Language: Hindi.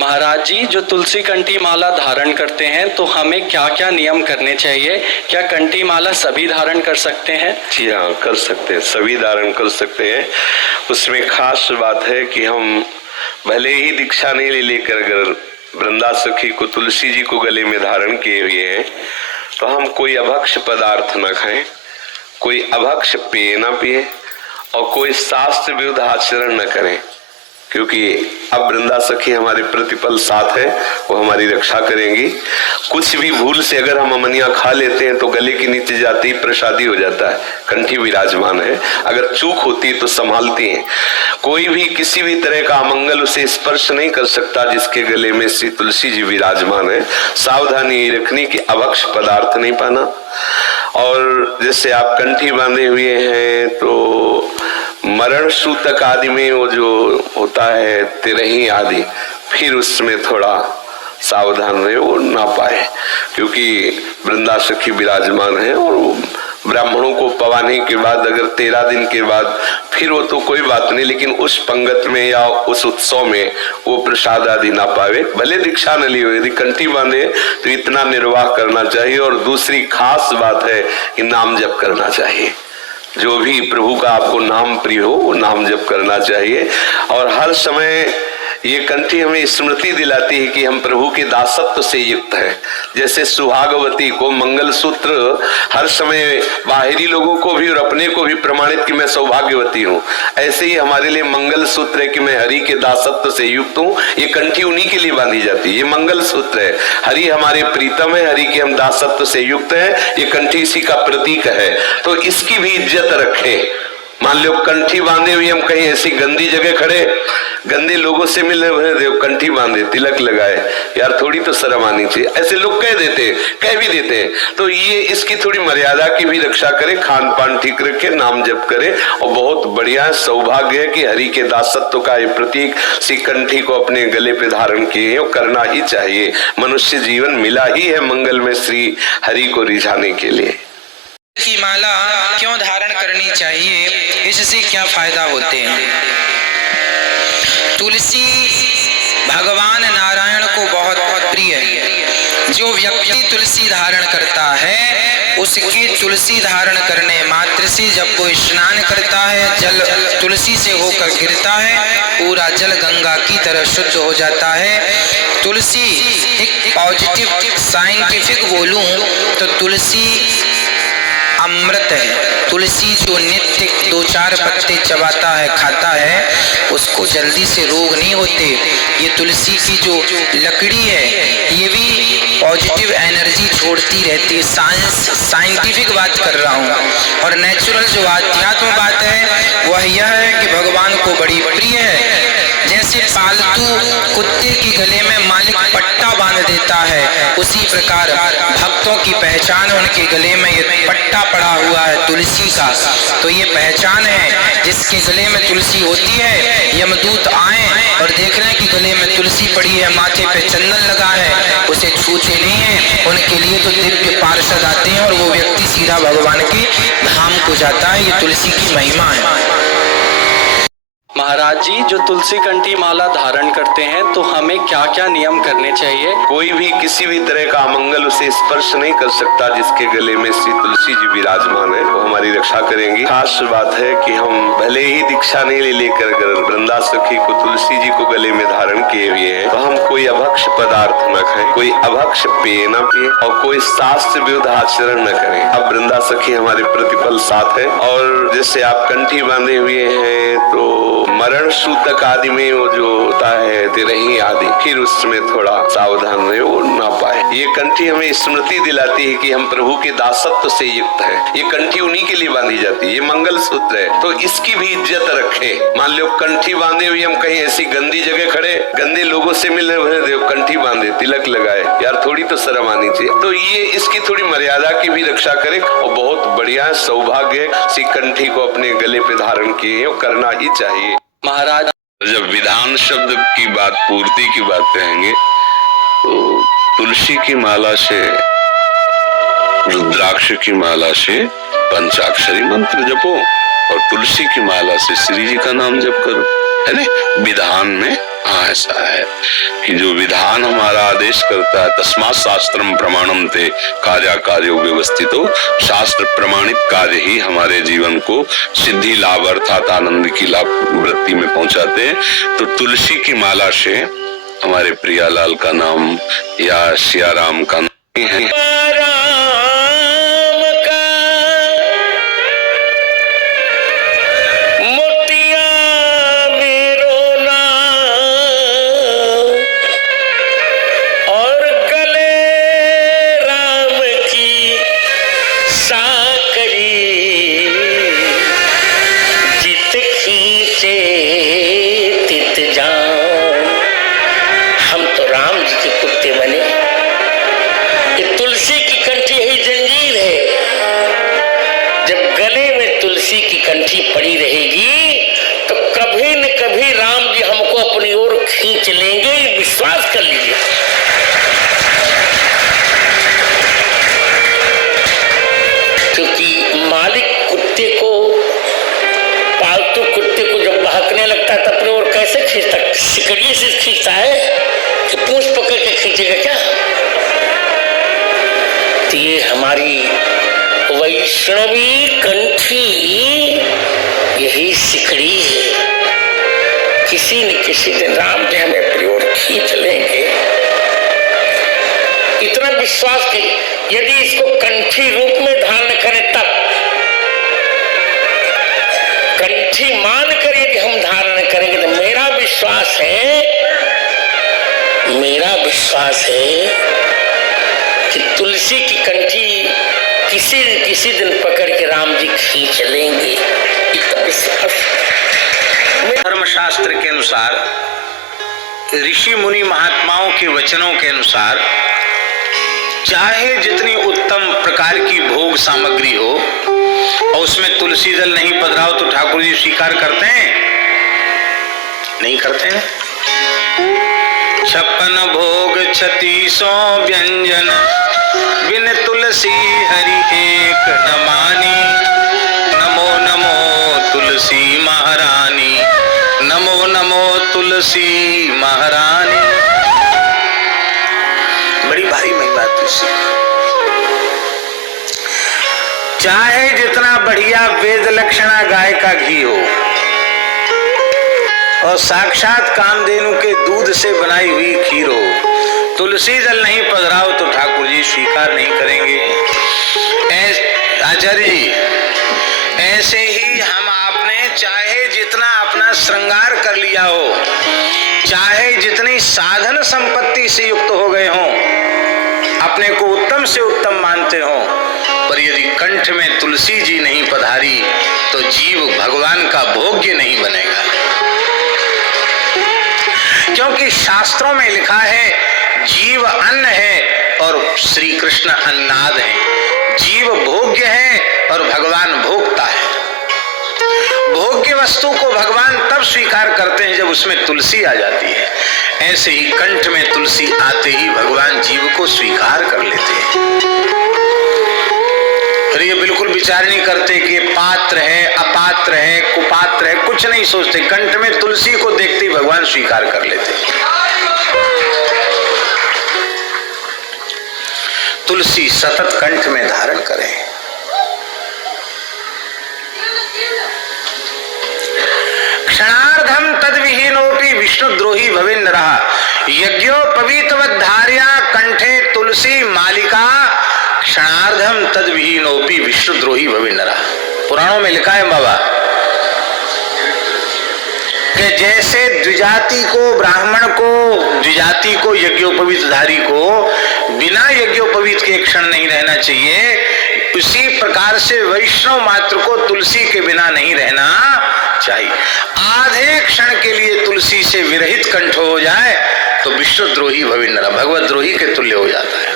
महाराज जी, जो तुलसी कंठी माला धारण करते हैं तो हमें क्या क्या नियम करने चाहिए? क्या कंठी माला सभी धारण कर सकते हैं? जी हाँ, कर सकते हैं, सभी धारण कर सकते हैं। उसमें खास बात है कि हम भले ही दीक्षा नहीं ले लेकर अगर वृंदा सखी को तुलसी जी को गले में धारण किए हुए हैं तो हम कोई अभक्ष पदार्थ न खाएं, कोई अभक्ष पेय न पिए और कोई शास्त्र विरुद्ध आचरण न करें, क्योंकि अब वृंदा सखी हमारे प्रतिपल साथ है, वो हमारी रक्षा करेंगी। कुछ भी भूल से अगर हम अमनिया खा लेते हैं तो गले के नीचे जाती ही प्रसादी हो जाता है, कंठी विराजमान है। अगर चूक होती है तो संभालती हैं। कोई भी किसी भी तरह का अमंगल उसे स्पर्श नहीं कर सकता जिसके गले में श्री तुलसी जी विराजमान है। सावधानी रखनी कि अभक्ष पदार्थ नहीं पाना। और जैसे आप कंठी बांधे हुए हैं तो मरण सूतक आदि में वो जो होता है तिरही आदि, फिर उसमें थोड़ा सावधान रहे, वो ना पाए, क्योंकि वृंदा सखी विराजमान है। और ब्राह्मणों को पवाने के बाद अगर 13 दिन के बाद फिर वो तो कोई बात नहीं, लेकिन उस पंगत में या उस उत्सव में वो प्रसाद आदि ना पावे। भले दीक्षा न ली हो, यदि कंठी बांधे तो इतना निर्वाह करना चाहिए। और दूसरी खास बात है कि नाम जप करना चाहिए। जो भी प्रभु का आपको नाम प्रिय हो वो नाम जप करना चाहिए। और हर समय ये कंठी हमें स्मृति दिलाती है कि हम प्रभु के दासत्व से युक्त हैं। जैसे सुहागवती को मंगल सूत्र हर समय बाहरी लोगों को भी और अपने को भी प्रमाणित कि मैं सौभाग्यवती हूँ, ऐसे ही हमारे लिए मंगल सूत्र है कि मैं हरि के दासत्व से युक्त हूँ। ये कंठी उन्हीं के लिए बांधी जाती है, ये मंगल सूत्र है। हरि हमारे प्रीतम है, हरि के हम दासत्व से युक्त है, ये कंठी इसी का प्रतीक है। तो इसकी भी इज्जत रखें। मान लो कंठी बांधे हुए हम कहीं ऐसी गंदी जगह खड़े, गंदे लोगों से मिले हुए, कंठी बांधे, तिलक लगाए, यार थोड़ी तो शर्म आनी चाहिए। ऐसे लोग कह भी देते हैं। तो ये इसकी थोड़ी मर्यादा की भी रक्षा करे, खान पान ठीक रखे, नाम जप करे। और बहुत बढ़िया सौभाग्य है कि हरि के दासत्व का ये प्रतीक श्री कंठी को अपने गले पे धारण किए हैं। करना ही चाहिए, मनुष्य जीवन मिला ही है मंगल में श्री हरि को रिझाने के लिए। की माला क्यों धारण करनी चाहिए, इससे क्या फायदा होते हैं? तुलसी भगवान नारायण को बहुत प्रिय है। जो व्यक्ति तुलसी धारण करता है उसके तुलसी धारण करने मात्र से जब वो स्नान करता है, जल तुलसी से होकर गिरता है, पूरा जल गंगा की तरह शुद्ध हो जाता है। तुलसी एक पॉजिटिव साइंटिफिक बोलूं तो तुलसी अमृत है। तुलसी जो नित्य 2-4 पत्ते चबाता है, खाता है, उसको जल्दी से रोग नहीं होते। ये तुलसी की जो लकड़ी है ये भी पॉजिटिव एनर्जी छोड़ती रहती है। साइंटिफिक बात कर रहा हूँ। और नेचुरल जो आध्यात्म बात है वह यह है कि भगवान को बड़ी प्रिय है। जैसे पालतू कुत्ते के गले में मालिक पट्टा बांध देता है, उसी प्रकार भक्तों की पहचान उनके गले में ये पट्टा पड़ा हुआ है तुलसी का। तो ये पहचान है, जिसके गले में तुलसी होती है, यमदूत आए और देख रहे हैं कि गले में तुलसी पड़ी है, माथे पे चंदन लगा है, उसे छूते नहीं है। उनके लिए तो दिव्य पार्षद आते हैं और वो व्यक्ति सीधा भगवान के धाम को जाता है। ये तुलसी की महिमा है। महाराज जी, जो तुलसी कंठी माला धारण करते हैं तो हमें क्या क्या नियम करने चाहिए? कोई भी किसी भी तरह का अमंगल उसे स्पर्श नहीं कर सकता जिसके गले में श्री तुलसी जी विराजमान है, वो हमारी रक्षा करेंगी। खास बात है कि हम भले ही दीक्षा नहीं ले लेकर अगर वृंदा सखी को तुलसी जी को गले में धारण किए हुए हैं तो हम कोई अभक्ष पदार्थ न खाएं, कोई अभक्ष पेय न पिए और कोई शास्त्र विरुद्ध आचरण न करें। अब वृंदा सखी हमारे प्रतिपल साथ है। और जैसे आप कंठी बांधे हुए हैं तो मरण सूतक आदि में वो जो होता है तिरही आदि, फिर उसमें थोड़ा सावधान रहे, वो ना पाए। ये कंठी हमें स्मृति दिलाती है कि हम प्रभु के दासत्व से युक्त हैं। ये कंठी उन्हीं के लिए बांधी जाती है, ये मंगल सूत्र है। तो इसकी भी इज्जत रखें। मान लो कंठी बांधे हुए हम कहीं ऐसी गंदी जगह खड़े, गंदे लोगों से मिले हुए, कंठी बांधे, तिलक लगाए, यार थोड़ी तो शर्म आनी चाहिए। तो ये इसकी थोड़ी मर्यादा की भी रक्षा करे। और बहुत बढ़िया सौभाग्य है श्री कंठी को अपने गले पे धारण किए हैं, करना ही चाहिए। महाराज, जब विधान शब्द की बात, पूर्ति की बात कहेंगे तो तुलसी की माला से, रुद्राक्ष की माला से पंचाक्षरी मंत्र जपो और तुलसी की माला से श्री जी का नाम जप करो, है ना? विधान में हाँ, ऐसा है कि जो विधान हमारा आदेश करता है, तस्मात् शास्त्रम प्रमाणम ते कार्या कार्यो व्यवस्थितो, शास्त्र प्रमाणित कार्य ही हमारे जीवन को सिद्धि लाभ अर्थात आनंद की लाभ वृत्ति में पहुंचाते हैं। तो तुलसी की माला से हमारे प्रियालाल का नाम या सिया राम का नाम है। कंठी पड़ी रहेगी तो कभी न कभी राम जी हमको अपनी ओर खींच लेंगे, विश्वास कर लीजिए। क्योंकि मालिक कुत्ते को, पालतू कुत्ते को जब बहकने लगता है तो अपनी ओर कैसे खींचता, सिकड़िए से खींचता है कि पूंछ पकड़ के खींचेगा क्या? तो ये हमारी वैष्णवी कंठी यही सिकड़ी है। किसी न किसी दिन राम जी हमें अपनी ओर खींच लेंगे, इतना विश्वास कि यदि इसको कंठी रूप में धारण करें तब, कंठी मान कर यदि हम धारण करेंगे तो मेरा विश्वास है कि तुलसी की कंठी किसी दिन पकड़ के राम जी खींच लेंगे। धर्मशास्त्र के अनुसार, ऋषि मुनि महात्माओं के वचनों के अनुसार, चाहे जितनी उत्तम प्रकार की भोग सामग्री हो और उसमें तुलसी दल नहीं पधराओ तो ठाकुर जी स्वीकार करते हैं? नहीं करते हैं। 56 भोग 36 व्यंजन, बिन तुलसी हरि एक न मानी। नमो नमो तुलसी महारानी, नमो नमो तुलसी महारानी। बड़ी भारी महिमा तुलसी। चाहे जितना बढ़िया वेद लक्षणा गाय का घी हो और साक्षात कामधेनु के दूध से बनाई हुई खीर हो, तुलसी दल नहीं पधराओ तो ठाकुर जी स्वीकार नहीं करेंगे। आचार्य जी, ऐसे ही हम आपने चाहे जितना अपना श्रृंगार कर लिया हो, चाहे जितनी साधन संपत्ति से युक्त हो गए हो, अपने को उत्तम से उत्तम मानते हो, पर यदि कंठ में तुलसी जी नहीं पधारी तो जीव भगवान का भोग्य नहीं बनेगा। क्योंकि शास्त्रों में लिखा है जीव अन्न है और श्री कृष्ण अन्नाद है। जीव भोग्य है और भगवान भोक्ता है। भोग्य वस्तु को भगवान तब स्वीकार करते हैं जब उसमें तुलसी आ जाती है। ऐसे ही कंठ में तुलसी आते ही भगवान जीव को स्वीकार कर लेते हैं। फिर ये बिल्कुल विचार नहीं करते कि पात्र है, अपात्र है, कुपात्र है, कुछ नहीं सोचते। कंठ में तुलसी को देखते ही भगवान स्वीकार कर लेते हैं। तुलसी सतत कंठ में धारण करें। क्षणार्धम तद्विहीनोपि विष्णुद्रोही भवेन्नरः, यज्ञोपवीतवद्धार्या कंठे तुलसी मालिका, क्षणार्धम तद्विहीनोपि विष्णुद्रोही भवेन्नरः। पुराणों में लिखा है बाबा कि जैसे द्विजाति को, ब्राह्मण को, द्विजाति को, यज्ञोपवीतधारी को बिना यज्ञोपवीत के क्षण नहीं रहना चाहिए, उसी प्रकार से वैष्णव मात्र को तुलसी के बिना नहीं रहना चाहिए। आधे क्षण के लिए तुलसी से विरहित कंठ हो जाए तो विष्णुद्रोही भवेन्नरः, भगवद्रोही के तुल्य हो जाता है।